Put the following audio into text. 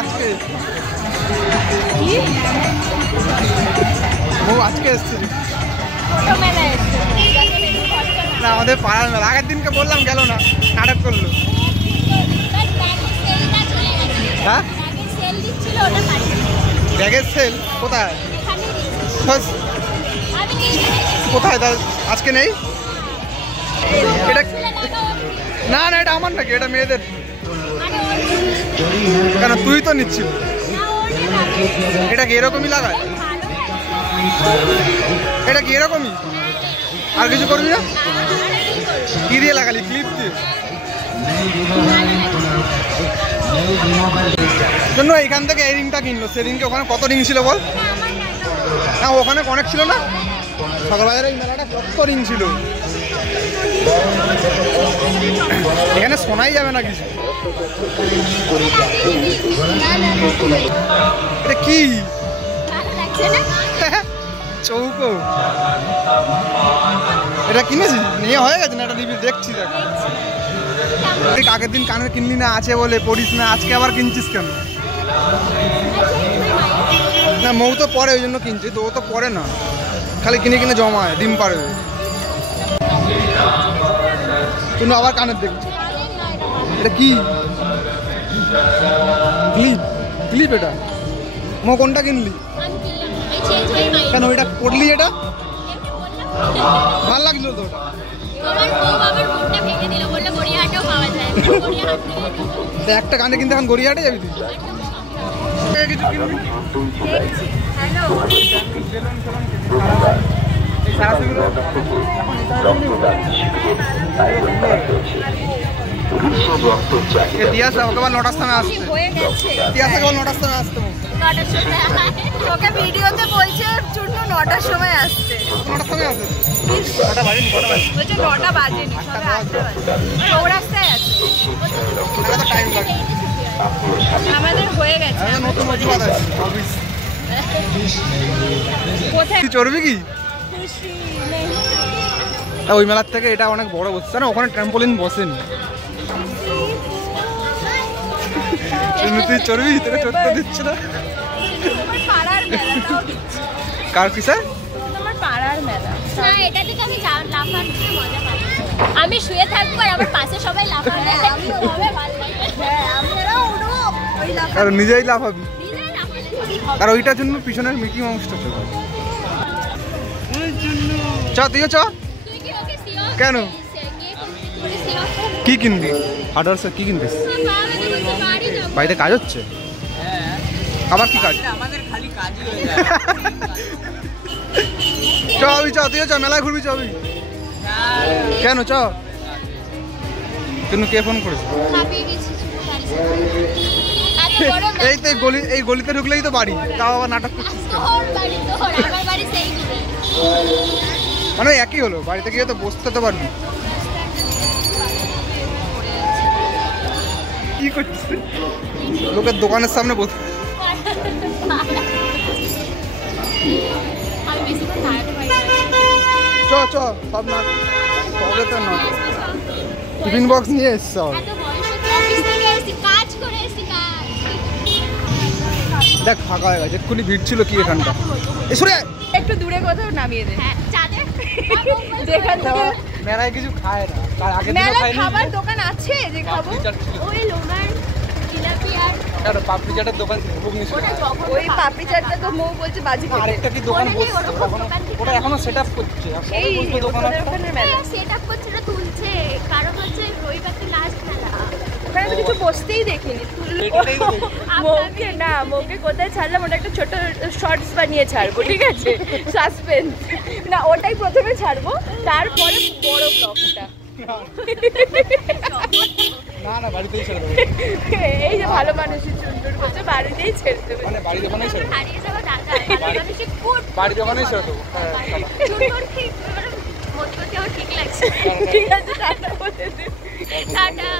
আজকে ও আজকে এসছে না আমাদের পাড়ার মেলা। আগের দিনকে বললাম গেল না, নাটক করলো। হ্যাঁ ব্যাগের সেল কোথায় কোথায় আজকে নেই? এটা না না এটা আমার নাকি? এটা মেয়েদের। কেন তুই তো নিচ্ছিল? এটা কি এরকমই লাগায়? এটা কি এরকমই? আর কিছু করবি না? কি দিয়ে লাগালি? ক্লিপ দিয়ে? জন্য এইখান থেকে এই রিংটা কিনলো। সেদিনকে ওখানে কত রিং ছিল বল? হ্যাঁ ওখানে অনেক ছিল না? সকালবাজারে এই মেলাটা কত রিং ছিল। এখানে শোনাই যাবে না কিছু। এটা কি চৌকো? এটা কিনেছি? নিয়ে হয়ে গেছে না? এটা রিভিউ দেখছি। দেখ আগের দিন কানের কিনলি না আছে বলে পড়িস না, আজকে আবার কিনছিস কেন? না মৌ তো পরে ওই জন্য কিনছি, তো ও তো পরে না, খালি কিনে কিনে জমায় ডিম পারে। তুমি আবার কানের দেখছি। এটা কি ক্লিপ? ক্লিপ এটা মো কোনটা কিনলি? কেন ওইটা পড়লি? এটা ভালো লাগলো তো? একটা কানে কিনতে এখন গড়িয়াহাটে যাবি তুই? কিছু কিনবি? ইতিহাসে ওকে আবার 9টার সময় আসতে। ইতিহাসে কেবল 9টার সময় আসতে। ওকে ভিডিওতে বলছে চুন্নু 9টার সময় আসতে। 9টার সময় আসে? 9টা বাজেনি? কটা বাজে? বলছে 9টা বাজেনি, সবে 8টা বাজে। চৌরাস্তায় আছে। কত টাইম লাগে? আমাদের হয়ে গেছে। নতুন অজুহাত আছে অফিস। কোথায় তুই চড়বি কি? ওই মেলার থেকে এটা অনেক বড় বসছে না, ওখানে ট্রাম্পোলিন বসেনি। তুই চড়বি? তোকে চড়তে দিচ্ছে না? কার কিসে? তোমার পাড়ার মেলা। না এটা থেকে আমি লাফানোর মজা পাবো। আমি শুয়ে থাকবো আর আমার পাশে সবাই লাফাবে। আমি ওভাবে ভালো লাগে। হ্যাঁ আমরাও উঠবো ওই লাফাবো। আর নিজেই লাফাবি? আর ওইটার জন্য পিছনের মিকি মাউসটা চল। চ তুইও চ। কেন কি কিনবি? হার্ডওয়্যারসে কি কিনবিস? বাড়িতে কাজ হচ্ছে? আবার কি কাজ? আমাদের খালি কাজই হয়ে যায়। চ তুইও চ, মেলায় ঘুরবি চ। কেন চ? কেন কে ফোন করেছে? এই তো এই গলিতে ঢুকলেই তো বাড়ি, তাও আবার নাটক করছিস। মানে একই হলো, বাড়িতে গিয়ে তো বসতে তো পারবি। কি করছিস? লোকের দোকানের সামনে বসে। চ সব না তবে তো না। টিফিন বক্স নিয়ে এসছো? দেখ ফাঁকা হয়ে গেছে, এক্ষুনি ভিড় ছিল কি এখানটা। এসরে একটু দূরে কোথাও নামিয়ে দে। মেলায় কিছু খায় না, তার আগে মেলায় খাবার দোকান আছে যে খাবো। ওই লোনার জিলাপি আর পাপড়ি চাটের দোকান খুব নিচে। ওই পাপড়ি চাটটা তো মৌ বলছে বাজি খাবে। আরেকটা কি দোকান বসছে ওটা এখনো সেটআপ করছে। এই দোকানের মেলা সেটআপ করছে না, তুলছে। কারণ হচ্ছে রবিবারটা লাস্ট মেলা, ওখানে তো কিছু বসতেই দেখিনি। মৌকে কোথায় ছাড়লাম ওটা একটা ছোট শর্টস বানিয়ে ছাড়বো, ঠিক আছে? সাসপেন্স না, ওটাই প্রথমে ছাড়বো, তারপরে বড় ব্লগটা। না বাড়িতেই ছেড়ে দেবো। এই যে ভালো মানুষের চুন্দর করছে, বাড়িতেই ছেড়ে দেবে। মানে বাড়ি দোকানেই ছেড়ে দেবো। হারিয়ে যাবো দাদা, বাড়ি দোকানেই ছেড়ে দেবো। চুন্দর ঠিক মত করতে আমার ঠিক লাগছে। ঠিক আছে টাটা বলে দে। টাটা।